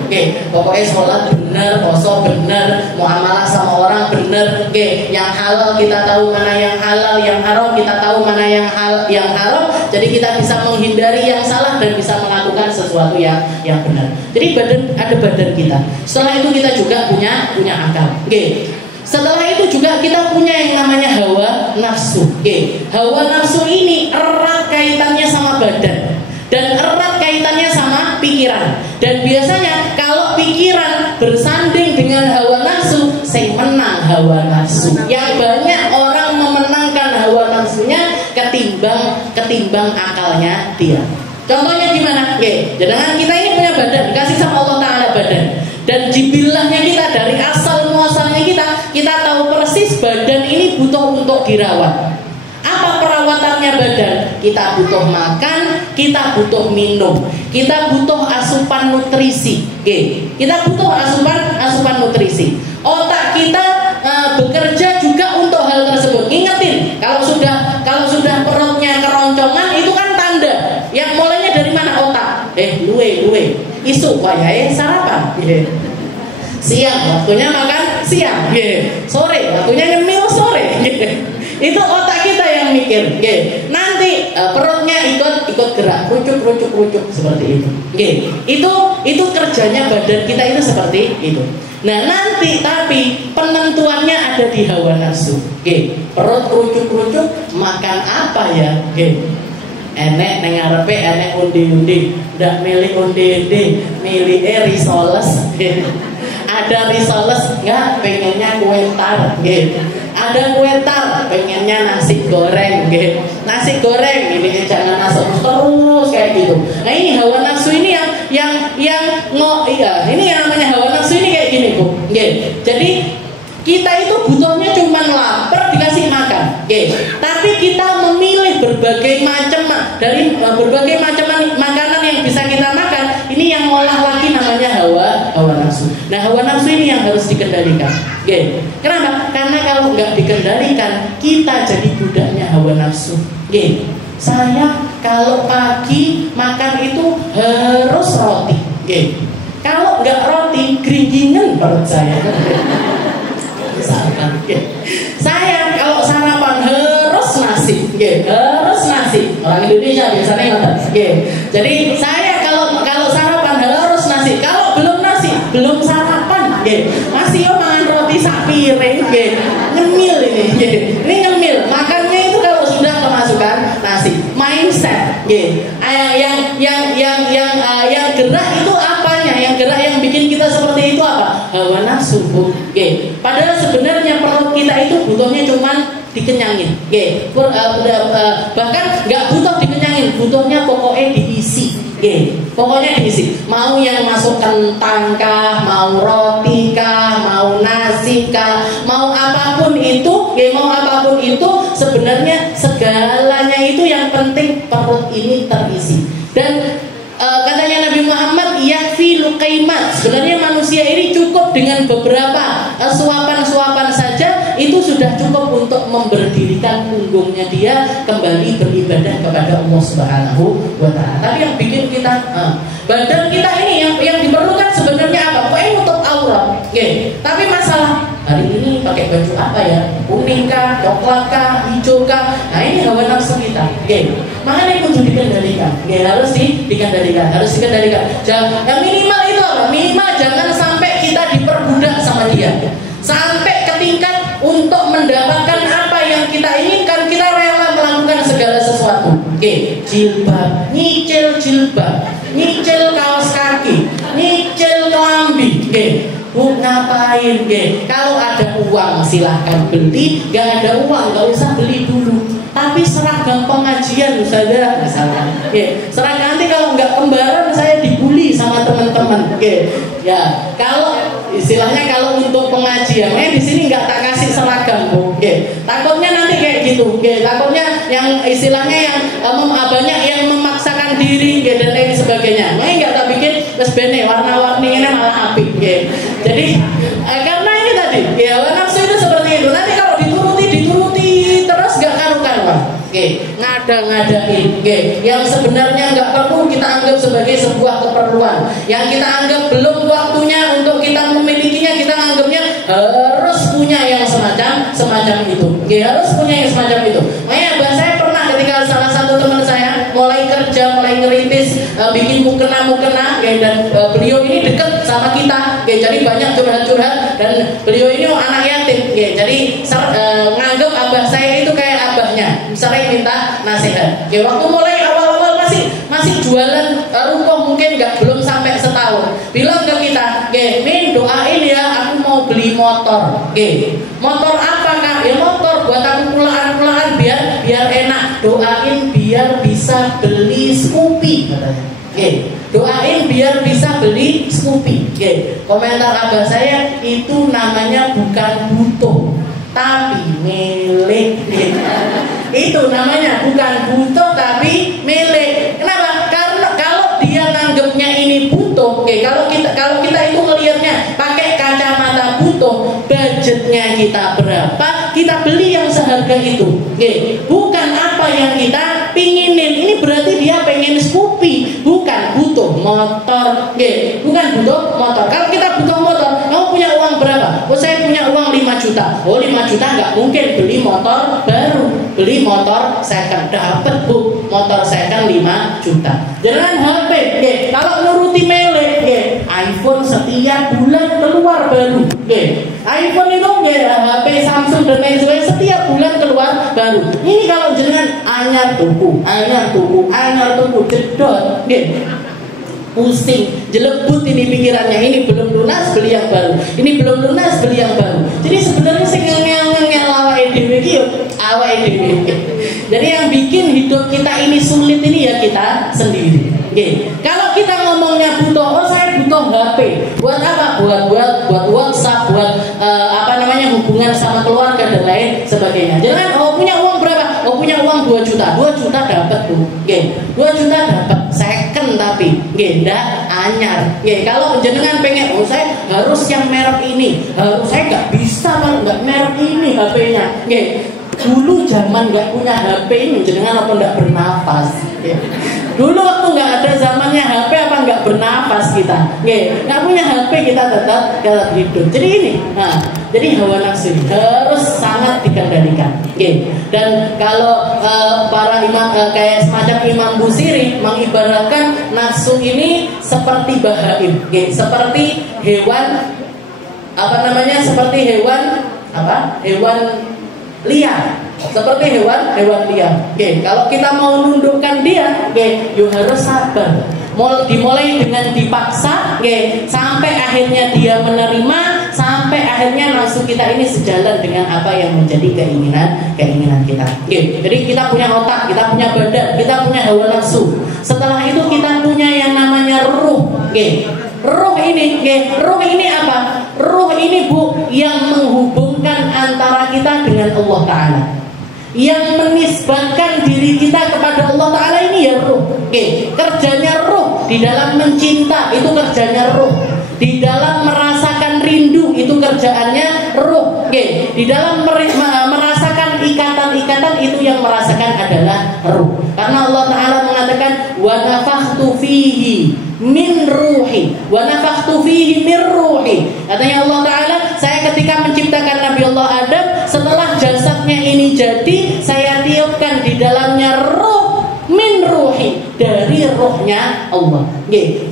Pokoknya sholat bener, poso bener, muamalah sama orang bener. Yang halal kita tahu mana yang halal, yang haram kita tahu mana yang haram. Jadi kita bisa menghindari yang salah dan bisa melakukan sesuatu yang benar. Jadi ada badan kita. Setelah itu kita juga punya akal. Setelah itu juga kita punya yang namanya hawa nafsu. Hawa nafsu ini erat kaitannya sama badan dan erat kaitannya sama pikiran. Dan biasanya kalau pikiran bersanding dengan hawa nafsu, saya menang hawa nafsu. Yang banyak orang memenangkan hawa nafsunya ketimbang akalnya dia. Contohnya gimana? Jangan kita ini punya badan, dikasih sama Allah Taala badan. Dan jibilahnya kita dari asal muasalnya kita tahu persis badan ini butuh untuk dirawat. Apa perawatannya badan? Kita butuh makan, kita butuh minum, kita butuh asupan nutrisi. Kita butuh asupan nutrisi. Otak kita bekerja juga untuk hal tersebut. Ingetin, kalau sudah perutnya keroncongan itu kan tanda. Yang mulainya dari mana? Otak. Luwe. Isu wayahe sarapan. Siang waktunya makan siang. Sore waktunya nyemil sore. Itu otak kita yang mikir. Nanti perutnya ikut gerak, rucuk seperti itu. Itu kerjanya badan kita itu seperti itu. Nah nanti tapi penentuannya ada di hawa nafsu. Perut rucuk makan apa ya? Enek neng ngarepe enek undi-undi, ndak milih undi-undi, milih risoles. Ada risoles enggak, pengennya kue tar. Ada kue tar, pengennya nasi goreng. Nasi goreng ini jangan masuk terus kayak gitu. Nah ini hawa nafsu ini yang ini yang namanya hawa nafsu ini kayak gini Bu. Jadi Kita itu butuhnya cuma lapar dikasih makan. Tapi kita memilih berbagai macam dari berbagai macam makanan yang bisa kita makan. Ini yang ngolah lagi namanya hawa nafsu. Nah, hawa nafsu ini yang harus dikendalikan. Kenapa? Karena kalau nggak dikendalikan, kita jadi budaknya hawa nafsu. Saya kalau pagi makan itu harus roti. Kalau nggak roti, geringingan perut saya. Saya kalau sarapan harus nasi, harus nasi. Orang Indonesia biasanya ngoten. Jadi saya kalau sarapan harus nasi. Kalau belum nasi, belum sarapan. Masih yo makan roti sak piring, nyemil ini. Ini nyemil. Makannya itu kalau sudah kemasukan nasi. Mindset, yang gerak itu apanya? Yang gerak yang bikin kita seperti itu apa? Hawa nafsu. Padahal sebenarnya perut kita itu butuhnya cuman dikenyangin. Bahkan nggak butuh dikenyangin, butuhnya pokoknya diisi. Pokoknya diisi. Mau yang masuk kentang kah, mau roti kah, mau nasi kah, mau apapun itu, sebenarnya segalanya itu yang penting perut ini terisi. Dan katanya Nabi Muhammad, yakfi luqaimat. Sebenarnya manusia ini cukup dengan beberapa suapan-suapan saja, itu sudah cukup untuk memberdirikan punggungnya dia kembali beribadah kepada Allah Subhanahu wa Ta'ala. Tapi yang bikin kita badan kita ini yang diperlukan sebenarnya apa? Pokoknya nutup aurat. Tapi masalah hari ini pakai baju apa ya? Kuning kah, coklat kah, hijau kah? Nah, ini hawa nafsu kita. Makanya kudu dikendalikan. Harus dikendalikan. Yang minimal itu apa? Minimal jangan sampai kita diperbudak sama dia. Sampai ke tingkat untuk mendapatkan apa yang kita inginkan, kita rela melakukan segala sesuatu. Jilbab, nyicil jilbab, nyicil kaos kaki, nyicil kelambi. Ngapain? Kalau ada uang silahkan beli, gak ada uang gak usah beli dulu. Tapi seragam pengajian misalnya, seragam nanti kalau nggak kembaran saya dibully sama teman-teman. Ya, kalau istilahnya kalau untuk pengajiannya di sini nggak tak kasih seragam, Bu. Takutnya nanti kayak gitu. Takutnya yang istilahnya yang banyak yang memaksakan diri dan lain sebagainya. Makanya nggak tak bikin lesbene warna-warni ini malah apik. Jadi karena ini tadi, hawa nafsu itu seperti itu. Nanti kalau dituruti terus nggak karuan. Ngada-ngadain. Yang sebenarnya nggak perlu kita anggap sebagai sebuah keperluan. Yang kita anggap belum waktunya untuk kita memilikinya, kita anggapnya harus punya yang semacam itu. Harus punya yang semacam itu. Makanya saya pernah ketika salah satu teman saya mulai kerja, mulai ngerintis, bikin mukena dan beliau ini dekat sama kita. Jadi banyak curhat-curhat dan beliau ini anak yatim. Jadi nganggap abah saya itu kayak abahnya. Misalnya minta nasihat. Waktu mulai awal-awal masih jualan ruko mungkin belum sampai setahun. Bilang ke kita, Min doain ya, aku mau beli motor. Motor apa Kak? Ya motor buat aku pulaan biar enak. Doain biar bisa beli Scoopy katanya. Doain biar bisa beli Scoopy. Komentar abah saya, itu namanya bukan butuh tapi milik. Itu namanya bukan butuh tapi milik. Kenapa? Karena kalau dia nganggapnya ini butuh, kalau kita itu ngelihatnya pakai kacamata butuh, budgetnya kita berapa, kita beli yang seharga itu. Bukan apa yang kita pinginin. Ini berarti dia pengen Scoopy, bukan butuh motor. Bukan butuh motor. Kalau kita butuh motor, kamu punya uang berapa? Oh, saya punya uang 5 juta. Oh, 5 juta nggak mungkin beli motor baru, beli motor second. Dapat Bu, motor second 5 juta. Jangan HP. Kalau nuruti melek, iPhone setiap bulan keluar baru. iPhone itu HP Samsung dan lain sebagainya setiap bulan keluar baru. Ini kalau jangan anyar tuku, jedot. Pusing, jelebut ini pikirannya. Ini belum lunas beli yang baru, ini belum lunas beli yang baru. Jadi sebenarnya sing ngel awake dhewe iki yo awake dhewe. Jadi yang bikin hidup kita ini sulit ini ya kita sendiri. Kalau kita ngomongnya butuh, oh saya butuh HP. Buat apa? buat WhatsApp, buat hubungan sama keluarga dan lain sebagainya. Jangan punya uang berapa? Punya uang 2 juta. 2 juta dapat tuh. Nggih. 2 juta dapat second tapi nggih ndak anyar. Nggih, kalau jenengan pengen saya harus yang merek ini. Saya nggak bisa kalau nggak merek ini HP-nya. Nggih. Dulu zaman nggak punya HP ini jenengan apa nggak bernafas. Nggih. Dulu waktu nggak ada zamannya HP apa nggak bernafas kita. Nggih, nggak punya HP kita tetap hidup. Jadi ini. Jadi hawa nafsu harus sangat dikendalikan. Okay. Dan kalau para imam kayak semacam Imam Busiri mengibaratkan nafsu ini seperti bahaim, seperti hewan seperti hewan liar. Seperti hewan liar. Kalau kita mau nundukkan dia, harus sabar. Dimulai dengan dipaksa, sampai akhirnya dia menerima, sampai akhirnya nafsu kita ini sejalan dengan apa yang menjadi keinginan kita. Jadi kita punya otak, kita punya badan, kita punya hawa nafsu. Setelah itu kita punya yang namanya ruh. Ruh ini apa? Ruh ini yang menghubungkan antara kita dengan Allah Ta'ala, yang menisbatkan diri kita kepada Allah Ta'ala ini ya ruh. Kerjanya ruh di dalam mencinta itu kerjanya ruh. Di dalam merasakan rindu itu kerjaannya ruh. Di dalam merasakan ikatan-ikatan itu yang merasakan adalah ruh. Karena Allah Ta'ala mengatakan wa nafakhtu fihi min ruhi wa nafakhtu fihi min ruhi. Katanya Allah Ta'ala, saya ketika menciptakan Nabi Allah Adam, setelah jasadnya ini jadi, saya tiupkan di dalamnya ruh min ruhi, dari ruhnya Allah.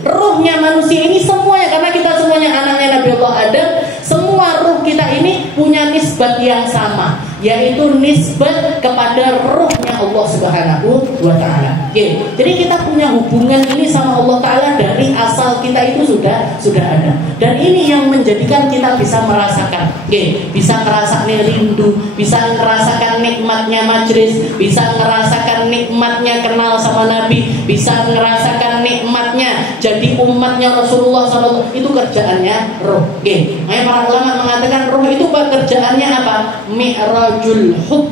Ruhnya manusia ini semuanya, karena kita semuanya anaknya Nabi Allah Adam, semua ruh kita ini punya nisbat yang sama, yaitu nisbat kepada ruhnya Allah Subhanahu wa Ta'ala. Jadi kita punya hubungan ini sama Allah Ta'ala dari asal kita itu sudah ada. Dan ini yang menjadikan kita bisa merasakan, bisa ngerasakan rindu, bisa merasakan nikmatnya majlis, bisa merasakan nikmatnya kenal sama Nabi, bisa merasakan nikmatnya jadi umatnya Rasulullah SAW. Itu kerjaannya ruh. Makanya para ulama mengatakan ruh itu pekerjaannya apa? Mi'rajul hub.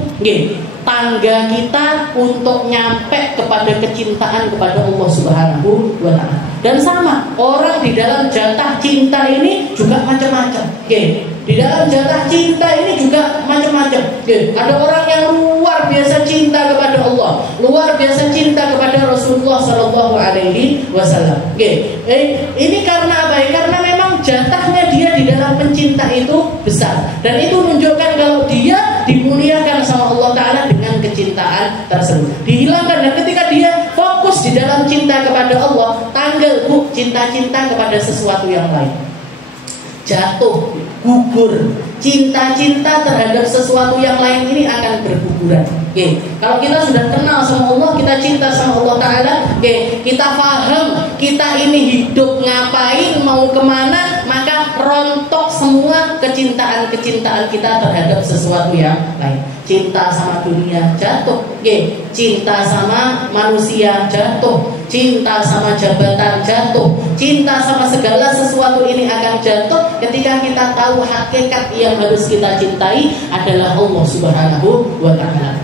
Tangga kita untuk nyampe kepada kecintaan kepada Allah Subhanahu wa Ta'ala. Dan sama, orang di dalam jatah cinta ini juga macam-macam. Di dalam jatah cinta ini juga macam-macam. Ada orang yang luar biasa cinta kepada Allah, luar biasa cinta kepada Rasulullah Sallallahu Alaihi Wasallam. Ini karena apa? Karena memang jatahnya dia di dalam pencinta itu besar, dan itu menunjukkan kalau dia dimuliakan sama Allah Ta'ala dengan kecintaan tersebut. Dihilangkan, dan ketika dia fokus di dalam cinta kepada Allah, tanggal cinta-cinta kepada sesuatu yang lain, jatuh, gugur. Cinta-cinta terhadap sesuatu yang lain ini akan berguguran. Kalau kita sudah kenal sama Allah, kita cinta sama Allah Ta'ala, kita paham kita ini hidup ngapain, mau kemana, maka rontok semua kecintaan-kecintaan kita terhadap sesuatu yang lain. Cinta sama dunia jatuh, cinta sama manusia jatuh, cinta sama jabatan jatuh, cinta sama segala sesuatu ini akan jatuh ketika kita tahu hakikat yang harus kita cintai adalah Allah Subhanahu wa Ta'ala.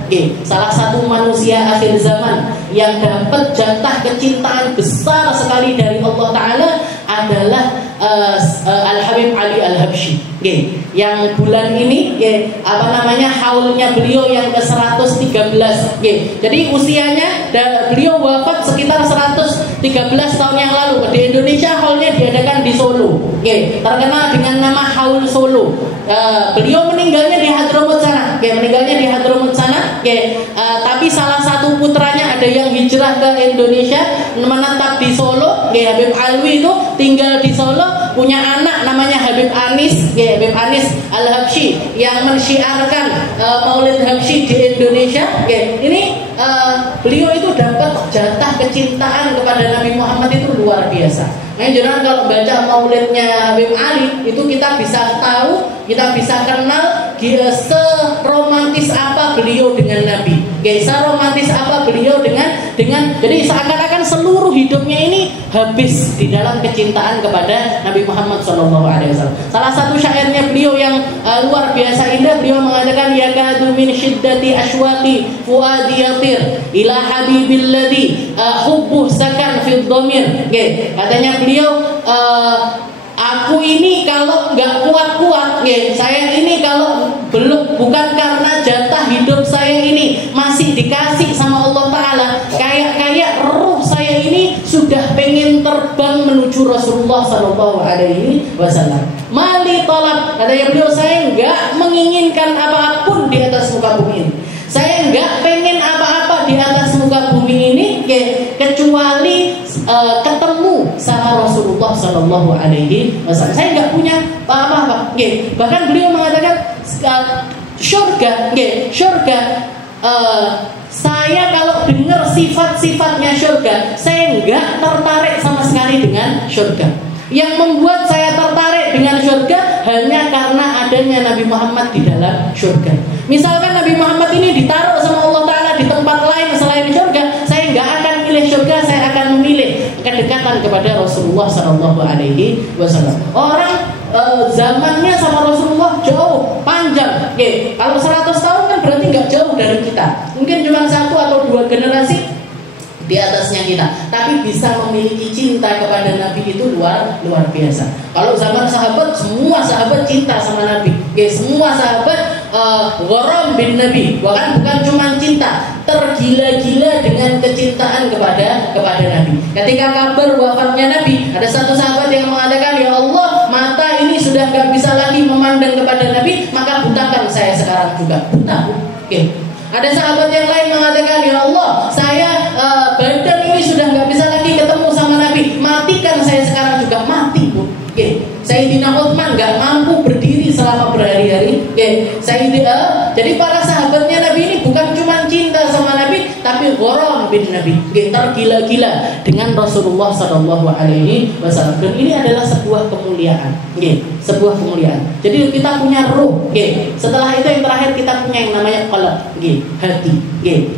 Salah satu manusia akhir zaman yang dapat jatah kecintaan besar sekali dari Allah Ta'ala adalah Al-Habib Ali Al-Habsyi. Yang bulan ini haulnya beliau yang ke-113. Jadi usianya beliau wafat sekitar 113 tahun yang lalu. Di Indonesia haulnya diadakan di Solo. Terkenal dengan nama Haul Solo. Beliau meninggalnya di Hadramut sana. Tapi salah satu putranya ada yang hijrah ke Indonesia, menetap di Solo. Habib Alwi itu tinggal di Solo, punya anak namanya Habib Anis, Habib Anis Al-Habsyi yang mensyiarkan Maulid Habsyi di Indonesia. Ini beliau itu dapat jatah kecintaan kepada Nabi Muhammad itu luar biasa. Nah, jangan kalau baca maulidnya Habib Ali itu kita bisa tahu, kita bisa kenal seromantis apa beliau dengan Nabi. Seromantis apa beliau dengan jadi seakan-akan seluruh hidupnya ini habis di dalam kecintaan kepada Nabi Muhammad SAW. Salah satu syairnya beliau yang luar biasa indah, beliau mengatakan yakadu min syiddati ashwaqi fuadi yatir ila habibilladzi hubbuh sakan fid dhamir. Katanya beliau aku ini kalau nggak kuat-kuat, saya ini kalau bukan karena jatah hidup saya ini masih dikasih sama Allah Ta'ala, kayak ruh saya ini sudah pengen terbang menuju Rasulullah SAW. Mali tolak, katanya beliau, saya nggak menginginkan apapun di atas muka bumi ini. Saya nggak pengen apa-apa di atas muka bumi ini kecuali ketemu sama Rasulullah SAW. Saya nggak punya apa-apa. Bahkan beliau mengatakan syurga. Saya kalau dengar sifat-sifatnya syurga, saya nggak tertarik sama sekali dengan syurga. Yang membuat saya tertarik dengan syurga hanya karena adanya Nabi Muhammad di dalam syurga. Misalkan Nabi Muhammad ini ditaruh sama Allah Ta'ala di tempat lain selain syurga, saya nggak akan milih syurga, saya akan memilih kedekatan kepada Rasulullah SAW. Orang zamannya sama Rasulullah jauh panjang. Kalau 100 tahun kan berarti nggak jauh dari kita. Mungkin cuma 1 atau 2 generasi di atasnya kita, tapi bisa memiliki cinta kepada Nabi itu luar biasa. Kalau zaman sahabat, semua sahabat cinta sama Nabi. Semua sahabat gharam bin Nabi, bukan cuma cinta, tergila-gila dengan kecintaan kepada Nabi. Ketika kabar wafatnya Nabi, ada satu sahabat yang mengatakan, ya Allah, mata ini sudah gak bisa lagi memandang kepada Nabi, maka butakan saya sekarang juga. Buta. Ada sahabat yang lain mengatakan, ya Allah, saya badan ini sudah nggak bisa lagi ketemu sama Nabi, matikan saya sekarang juga. Mati, Bu. Sayyidina Utsman nggak mampu berdiri selama berhari-hari. Jadi para sahabatnya Nabi ini bukan cuma cinta sama Nabi, tapi gharam bin Nabi, tergila-gila dengan Rasulullah SAW. Dan ini adalah sebuah kemuliaan, sebuah kemuliaan. Jadi kita punya ruh. Setelah itu yang terakhir kita punya yang namanya qalb, hati.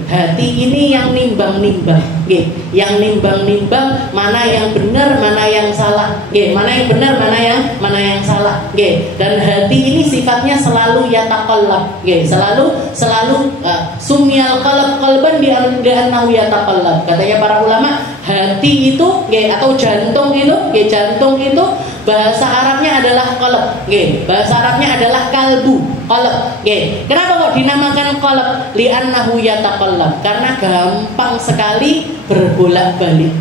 Hati ini yang nimbang-nimbang, yang nimbang-nimbang mana yang benar, mana yang salah, mana yang benar, mana yang salah. Dan hati ini sifatnya selalu yataqallab, selalu sumyal qalb qalban di annahu yataqallab. Katanya para ulama, hati itu atau jantung itu bahasa Arabnya adalah qalb. Bahasa Arabnya adalah kalbu, qalb. Kenapa kok dinamakan qalb? Li'annahu yataqallab, karena gampang sekali berbolak-balik.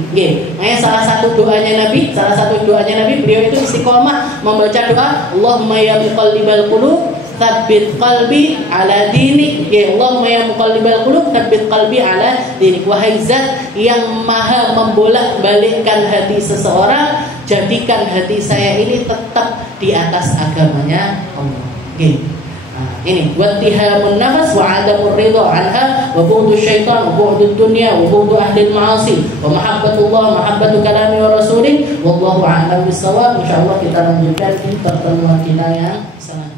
Makanya salah satu doanya Nabi, beliau itu istiqomah membaca doa, Allahumma ya muqallibal qulub tsabbit qalbi ala dinik. Allahumma ya muqallibal qulub tsabbit qalbi ala dinik. Wahai zat yang maha membolak-balikkan hati seseorang, jadikan hati saya ini tetap di atas agamanya Allah. Ini wattihamun nafas wa adamur ridha anha wa bughdu syaitan wa bughdu dunya wa bughdu ahli ma'asi wa mahabbatullah mahabbatu kalami wa rasulih wallahu a'lam bissawab. Insyaallah kita lanjutkan di pertemuan kita yang selanjutnya.